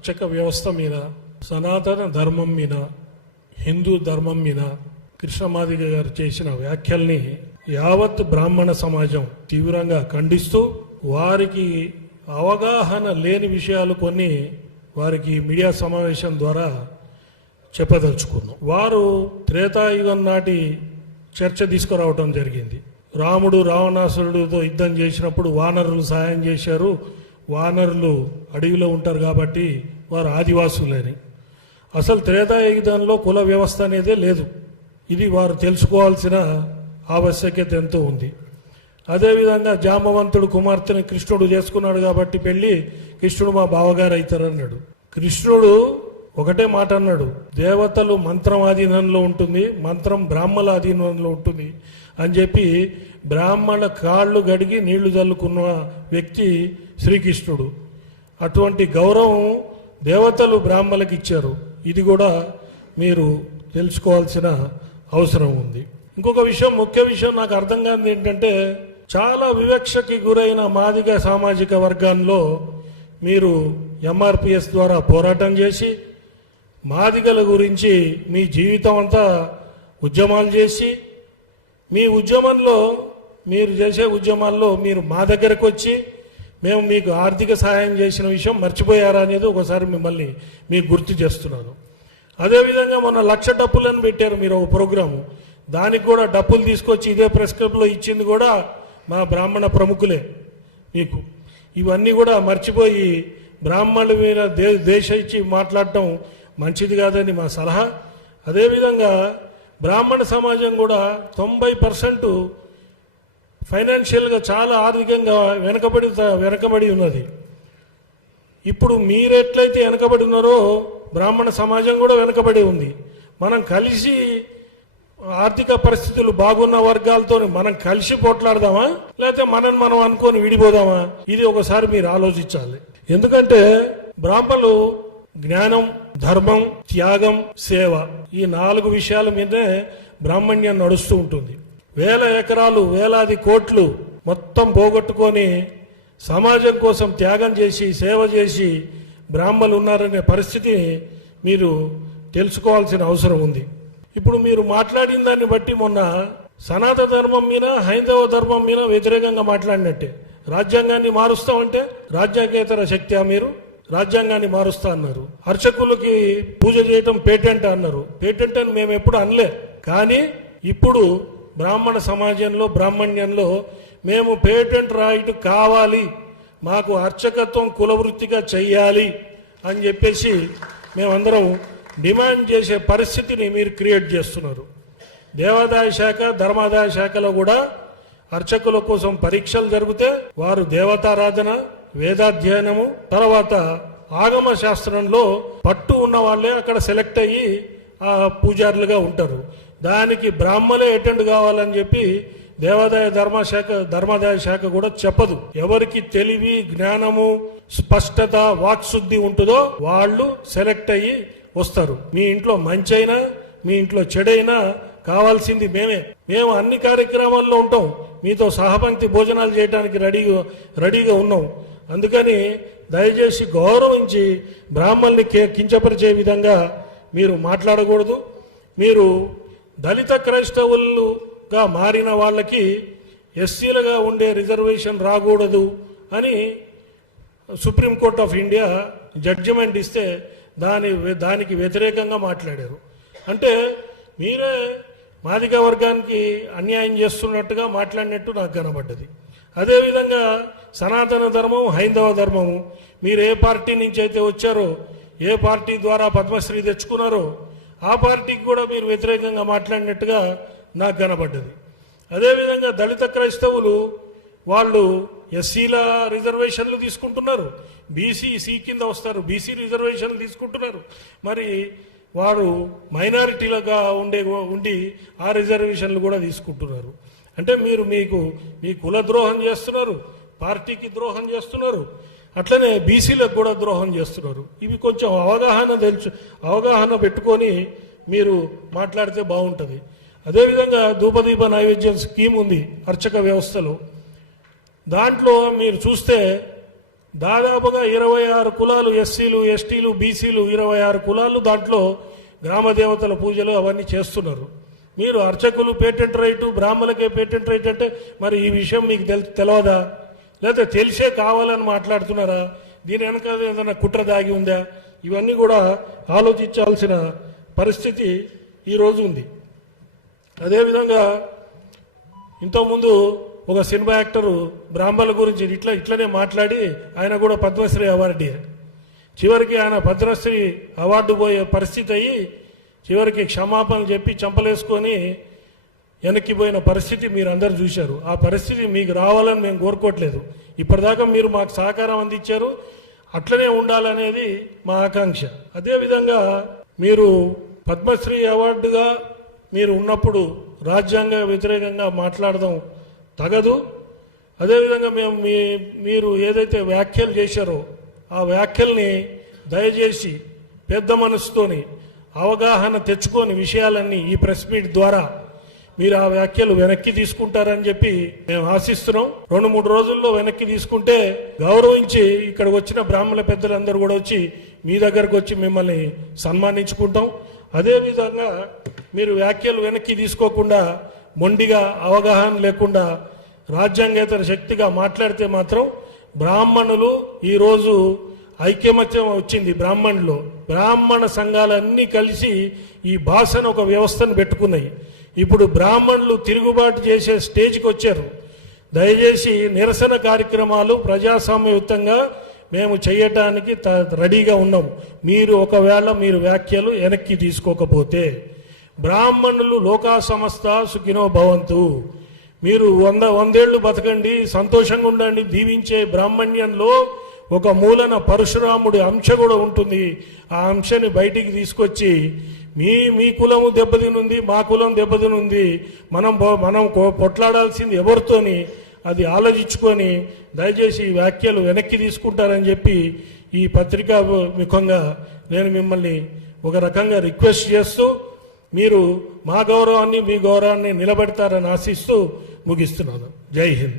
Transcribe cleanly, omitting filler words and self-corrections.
అర్చక వ్యవస్థ మీద, సనాతన ధర్మం మీద, హిందూ ధర్మం మీద కృష్ణమాదిగ గారు చేసిన వ్యాఖ్యల్ని యావత్ బ్రాహ్మణ సమాజం తీవ్రంగా ఖండిస్తూ, వారికి అవగాహన లేని విషయాలు కొన్ని వారికి మీడియా సమావేశం ద్వారా చెప్పదలుచుకున్నాం. వారు త్రేతాయుగం నాటి చర్చ తీసుకురావటం జరిగింది. రాముడు రావణాసురుడితో యుద్ధం చేసినప్పుడు వానరులు సాయం చేశారు, వానరులు అడవిలో ఉంటారు కాబట్టి వారు ఆదివాసులని. అసలు త్రేతాయుగంలో కుల వ్యవస్థ అనేదే లేదు. ఇది వారు తెలుసుకోవాల్సిన ఆవశ్యకత ఎంతో ఉంది. అదేవిధంగా జామవంతుడు కుమార్తెని కృష్ణుడు చేసుకున్నాడు కాబట్టి పెళ్ళి, కృష్ణుడు మా బావగారు అవుతారన్నాడు. కృష్ణుడు ఒకటే మాట అన్నాడు, దేవతలు మంత్రం ఆధీనంలో ఉంటుంది, మంత్రం బ్రాహ్మణ ఆధీనంలో ఉంటుంది అని చెప్పి బ్రాహ్మణ కాళ్ళు గడిగి నీళ్లు చల్లుకున్న వ్యక్తి శ్రీకృష్ణుడు. అటువంటి గౌరవం దేవతలు బ్రాహ్మణులకు ఇచ్చారు. ఇది కూడా మీరు తెలుసుకోవాల్సిన అవసరం ఉంది. ఇంకొక విషయం, ముఖ్య విషయం నాకు అర్థం కానిది ఏంటంటే, చాలా వివక్షకి గురైన మాదిగ సామాజిక వర్గాల్లో మీరు ఎంఆర్పిఎస్ ద్వారా పోరాటం చేసి మాదిగల గురించి మీ జీవితం అంతా ఉద్యమాలు చేసి, మీ ఉద్యమంలో మీరు చేసే ఉద్యమాల్లో మీరు మా దగ్గరకు వచ్చి మేము మీకు ఆర్థిక సహాయం చేసిన విషయం మర్చిపోయారా అనేది ఒకసారి మిమ్మల్ని మీకు గుర్తు చేస్తున్నాను. అదేవిధంగా మొన్న 1,00,000 డప్పులను పెట్టారు మీరు ఒక ప్రోగ్రాము, దానికి కూడా డప్పులు తీసుకొచ్చి ఇదే ప్రెస్ క్లబ్లో ఇచ్చింది కూడా మా బ్రాహ్మణ ప్రముఖులే మీకు. ఇవన్నీ కూడా మర్చిపోయి బ్రాహ్మణుల మీద దేశ ఇచ్చి మాట్లాడటం మంచిది కాదని మా సలహా. అదేవిధంగా బ్రాహ్మణ సమాజం కూడా 90% ఫైనాన్షియల్గా చాలా ఆర్థికంగా వెనకబడి ఉన్నది. ఇప్పుడు మీరెట్లయితే వెనకబడి ఉన్నారో బ్రాహ్మణ సమాజం కూడా వెనకబడి ఉంది. మనం కలిసి ఆర్థిక పరిస్థితులు బాగున్న వర్గాలతో మనం కలిసి పోట్లాడదామా, లేకపోతే మనం అనుకొని విడిపోదామా? ఇది ఒకసారి మీరు ఆలోచించాలి. ఎందుకంటే బ్రాహ్మణులు జ్ఞానం, ధర్మం, త్యాగం, సేవ, ఈ 4 విషయాల మీదే బ్రాహ్మణ్యం నడుస్తూ ఉంటుంది. వేల ఎకరాలు, వేలాది కోట్లు మొత్తం పోగొట్టుకొని సమాజం కోసం త్యాగం చేసి సేవ చేసి బ్రాహ్మణులు ఉన్నారనే పరిస్థితి మీరు తెలుసుకోవాల్సిన అవసరం ఉంది. ఇప్పుడు మీరు మాట్లాడిన దాన్ని బట్టి మొన్న సనాతన ధర్మం మీద, హైందవ ధర్మం మీద వ్యతిరేకంగా మాట్లాడినట్టే. రాజ్యాంగాన్ని మారుస్తామంటే రాజ్యాంగేతర శక్తి మీరు రాజ్యాంగాన్ని మారుస్తా అన్నారు. అర్చకులకి పూజ చేయటం పేటెంట్ అన్నారు. పేటెంట్ అని మేము ఎప్పుడు అనలే. కానీ ఇప్పుడు బ్రాహ్మణ సమాజంలో, బ్రాహ్మణ్యంలో మేము పేటెంట్ రైట్ కావాలి, మాకు అర్చకత్వం కులవృత్తిగా చెయ్యాలి అని చెప్పేసి మేమందరం డిమాండ్ చేసే పరిస్థితిని మీరు క్రియేట్ చేస్తున్నారు. దేవాదాయ శాఖ, ధర్మాదాయ శాఖలో కూడా అర్చకుల కోసం పరీక్షలు జరిగితే వారు దేవతారాధన, వేదాధ్యయనము, తర్వాత ఆగమ శాస్త్రంలో పట్టు ఉన్న వాళ్ళే అక్కడ సెలెక్ట్ అయ్యి ఆ పూజారులుగా ఉంటారు. దానికి బ్రాహ్మలే అటెండ్ కావాలని చెప్పి ధర్మాదాయ శాఖ కూడా చెప్పదు. ఎవరికి తెలివి, జ్ఞానము, స్పష్టత, వాక్శుద్ధి ఉంటుందో వాళ్ళు సెలెక్ట్ అయ్యి వస్తారు. మీ ఇంట్లో మంచి అయినా, మీ ఇంట్లో చెడైనా కావాల్సింది మేము అన్ని కార్యక్రమాల్లో ఉంటాం. మీతో సహపంక్తి భోజనాలు చేయడానికి రెడీగా ఉన్నాం. అందుకని దయచేసి గౌరవించి బ్రాహ్మణుల్ని కించపరిచే విధంగా మీరు మాట్లాడకూడదు. మీరు దళిత క్రైస్తవులుగా మారిన వాళ్ళకి ఎస్సీలుగా ఉండే రిజర్వేషన్ రాకూడదు అని సుప్రీంకోర్టు ఆఫ్ ఇండియా జడ్జిమెంట్ ఇస్తే దానికి వ్యతిరేకంగా మాట్లాడారు. అంటే మీరే మాదిగ వర్గానికి అన్యాయం చేస్తున్నట్టుగా మాట్లాడినట్టు నాకు కనబడ్డది. అదేవిధంగా సనాతన ధర్మం, హైందవ ధర్మము, మీరు ఏ పార్టీ నుంచి అయితే వచ్చారో, ఏ పార్టీ ద్వారా పద్మశ్రీ తెచ్చుకున్నారో ఆ పార్టీకి కూడా మీరు వ్యతిరేకంగా మాట్లాడినట్టుగా నాకు కనబడ్డది. అదేవిధంగా దళిత క్రైస్తవులు వాళ్ళు ఎస్సీల రిజర్వేషన్లు తీసుకుంటున్నారు, బీసీ కింద వస్తారు, బీసీ రిజర్వేషన్లు తీసుకుంటున్నారు. మరి వారు మైనారిటీలుగా ఉండి ఆ రిజర్వేషన్లు కూడా తీసుకుంటున్నారు. అంటే మీరు మీ కుల ద్రోహం చేస్తున్నారు, పార్టీకి ద్రోహం చేస్తున్నారు, అట్లనే బీసీలకు కూడా ద్రోహం చేస్తున్నారు. ఇవి కొంచెం అవగాహన పెట్టుకొని మీరు మాట్లాడితే బాగుంటుంది. అదేవిధంగా ధూపదీప నైవేద్యం స్కీమ్ ఉంది అర్చక వ్యవస్థలో. దాంట్లో మీరు చూస్తే దాదాపుగా 26 కులాలు, ఎస్సీలు, ఎస్టీలు, బీసీలు 26 కులాలు దాంట్లో గ్రామ దేవతల పూజలు అవన్నీ చేస్తున్నారు. మీరు అర్చకులు పేటెంట్ రైటు, బ్రాహ్మణులకే పేటెంట్ రైట్ అంటే మరి ఈ విషయం మీకు తెలియదా? లేదా తెలిసే కావాలని మాట్లాడుతున్నారా? దీని వెనక ఏదైనా కుట్ర దాగి ఉందా? ఇవన్నీ కూడా ఆలోచించాల్సిన పరిస్థితి ఈరోజు ఉంది. అదేవిధంగా ఇంతకుముందు ఒక సినిమా యాక్టరు బ్రాహ్మణుల గురించి ఇట్లనే మాట్లాడి ఆయన కూడా పద్మశ్రీ అవార్డు, చివరికి ఆయన పద్మశ్రీ అవార్డు పోయే పరిస్థితి అయ్యి చివరికి క్షమాపణలు చెప్పి చంపలేసుకొని వెనక్కిపోయిన పరిస్థితి మీరు అందరు చూశారు. ఆ పరిస్థితి మీకు రావాలని మేము కోరుకోవట్లేదు. ఇప్పటిదాకా మీరు మాకు సహకారం అందించారు, అట్లనే ఉండాలనేది మా ఆకాంక్ష. అదేవిధంగా మీరు పద్మశ్రీ అవార్డుగా మీరు ఉన్నప్పుడు రాజ్యాంగ వ్యతిరేకంగా మాట్లాడడం తగదు. అదేవిధంగా మీరు ఏదైతే వ్యాఖ్యలు చేశారో ఆ వ్యాఖ్యల్ని దయచేసి పెద్ద మనసుతోని అవగాహన తెచ్చుకొని విషయాలన్నీ ఈ ప్రెస్ మీట్ ద్వారా మీరు ఆ వ్యాఖ్యలు వెనక్కి తీసుకుంటారని చెప్పి మేము ఆశిస్తున్నాం. 2-3 రోజుల్లో వెనక్కి తీసుకుంటే గౌరవించి ఇక్కడికి వచ్చిన బ్రాహ్మణ పెద్దలందరూ కూడా వచ్చి మీ దగ్గరకు వచ్చి మిమ్మల్ని సన్మానించుకుంటాం. అదేవిధంగా మీరు వ్యాఖ్యలు వెనక్కి తీసుకోకుండా మొండిగా అవగాహన లేకుండా రాజ్యాంగేతర శక్తిగా మాట్లాడితే మాత్రం బ్రాహ్మణులు ఈరోజు ఐక్యమత్యం వచ్చింది. బ్రాహ్మణ సంఘాలన్నీ కలిసి ఈ భాషను ఒక వ్యవస్థను పెట్టుకున్నాయి. ఇప్పుడు బ్రాహ్మణులు తిరుగుబాటు చేసే స్టేజ్కి వచ్చారు. దయచేసి నిరసన కార్యక్రమాలు ప్రజాస్వామ్యయుతంగా మేము చేయటానికి రెడీగా ఉన్నాం. ఒకవేళ మీరు వ్యాఖ్యలు వెనక్కి తీసుకోకపోతే బ్రాహ్మణులు లోకా సమస్త సుఖినో భవంతు, మీరు 100 బతకండి, సంతోషంగా ఉండండి, దీవించే బ్రాహ్మణ్యంలో ఒక మూలన పరశురాముడి అంశ కూడా ఉంటుంది. ఆ అంశాన్ని బయటికి తీసుకొచ్చి మీ కులము దెబ్బతినుంది, మా కులం దెబ్బతినుంది, మనం పొట్లాడాల్సింది ఎవరితోని అది ఆలోచించుకొని దయచేసి ఈ వ్యాఖ్యలు వెనక్కి తీసుకుంటారని చెప్పి ఈ పత్రికా ముఖంగా నేను మిమ్మల్ని ఒక రకంగా రిక్వెస్ట్ చేస్తూ మీరు మా గౌరవాన్ని మీ గౌరవాన్ని నిలబెడతారని ఆశిస్తూ ముగిస్తున్నాను. జై హింద్.